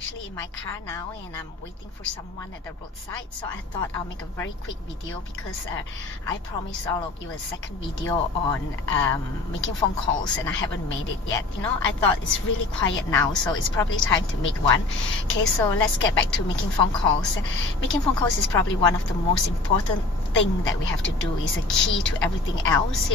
actually in my car now and I'm waiting for someone at the roadside, so I thought I'll make a very quick video because I promised all of you a second video on making phone calls and I haven't made it yet. I thought it's really quiet now, so it's probably time to make one. Okay, so let's get back to making phone calls. Making phone calls is probably one of the most important thing that we have to do. Is a key to everything else.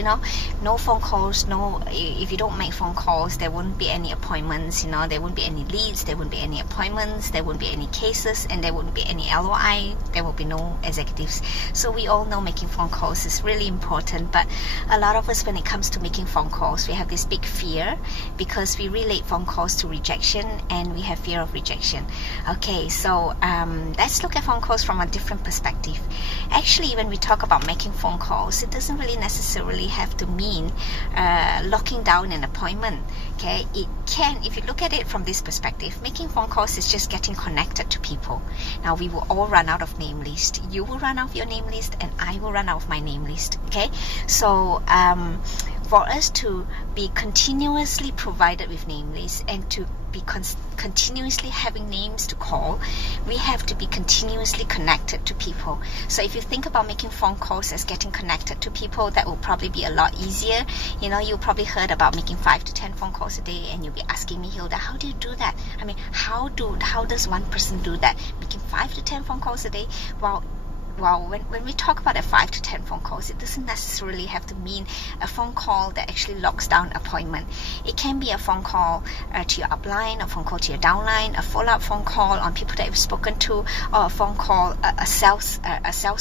No phone calls, if you don't make phone calls, there won't be any appointments, there won't be any leads, there won't be any appointments, there won't be any cases, and there won't be any LOI, there will be no executives. So we all know making phone calls is really important, but a lot of us, when it comes to making phone calls, we have this big fear because we relate phone calls to rejection and we have fear of rejection. Okay, so let's look at phone calls from a different perspective. Actually, when we talk about making phone calls, it doesn't really necessarily have to mean locking down an appointment. Okay, it can, if you look at it from this perspective, making phone calls is just getting connected to people. Now, we will all run out of name list. You will run out of your name list and I will run out of my name list. Okay, so for us to be continuously provided with name lists and to be continuously having names to call, we have to be continuously connected to people. So if you think about making phone calls as getting connected to people, that will probably be a lot easier. You probably heard about making 5 to 10 phone calls a day, and you'll be asking me, Hilda, how do you do that? I mean, how does one person do that? Making 5 to 10 phone calls a day? Well, when we talk about 5 to 10 phone calls, it doesn't necessarily have to mean a phone call that actually locks down an appointment. It can be a phone call to your upline, a phone call to your downline, a follow-up phone call on people that you've spoken to, or a phone call, a sales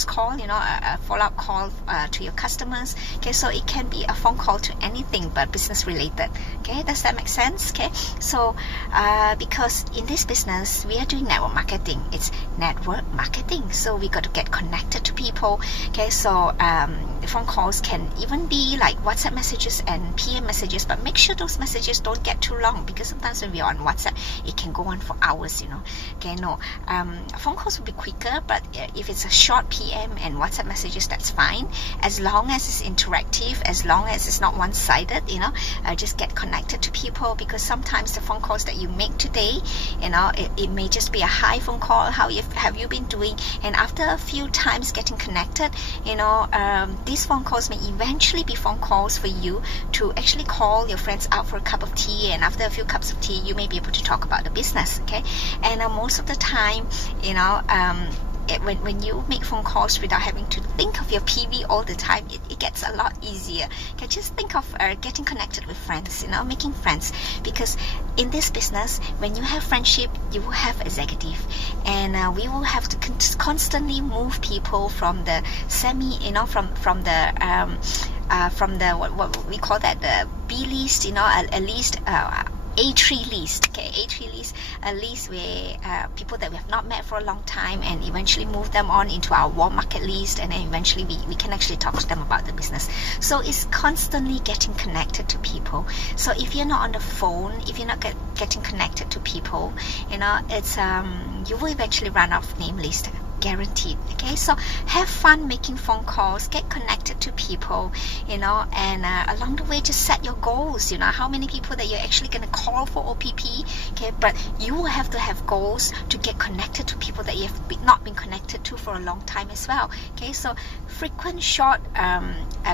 call, a follow-up call to your customers. Okay, so it can be a phone call to anything but business related. Okay, does that make sense? Okay, so because in this business we are doing network marketing, it's network marketing, so we got to get connected to people. Okay, so the phone calls can even be like WhatsApp messages and PM messages, but make sure those messages don't get too long, because sometimes when we are on WhatsApp, it can go on for hours. Okay, no, phone calls will be quicker, but if it's a short PM and WhatsApp messages, that's fine, as long as it's interactive, as long as it's not one-sided. Just get connected to people, because sometimes the phone calls that you make today, it may just be a hi phone call, how have you been doing, and after a few times getting connected, these phone calls may eventually be phone calls for you to actually call your friends out for a cup of tea, and after a few cups of tea you may be able to talk about the business. Okay, and most of the time, when you make phone calls without having to think of your PV all the time, it gets a lot easier. Okay, just think of getting connected with friends, making friends, because in this business, when you have friendship, you will have executive, and we will have to constantly move people from the from the what we call that, the B list, at least A3 list. Okay, A3 list, a list where people that we have not met for a long time, and eventually move them on into our warm market list, and then eventually we can actually talk to them about the business. So it's constantly getting connected to people. So if you're not on the phone, if you're not getting connected to people, it's you will eventually run out of name list, guaranteed. Okay, so have fun making phone calls, get connected to people, and along the way, just set your goals. How many people that you're actually going to call for OPP. Okay, but you will have to have goals to get connected to people that you have not been connected to for a long time as well. Okay, so frequent short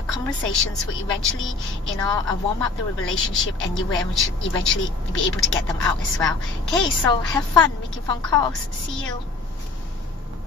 conversations will eventually warm up the relationship, and you will eventually be able to get them out as well. Okay, so have fun making phone calls. See you.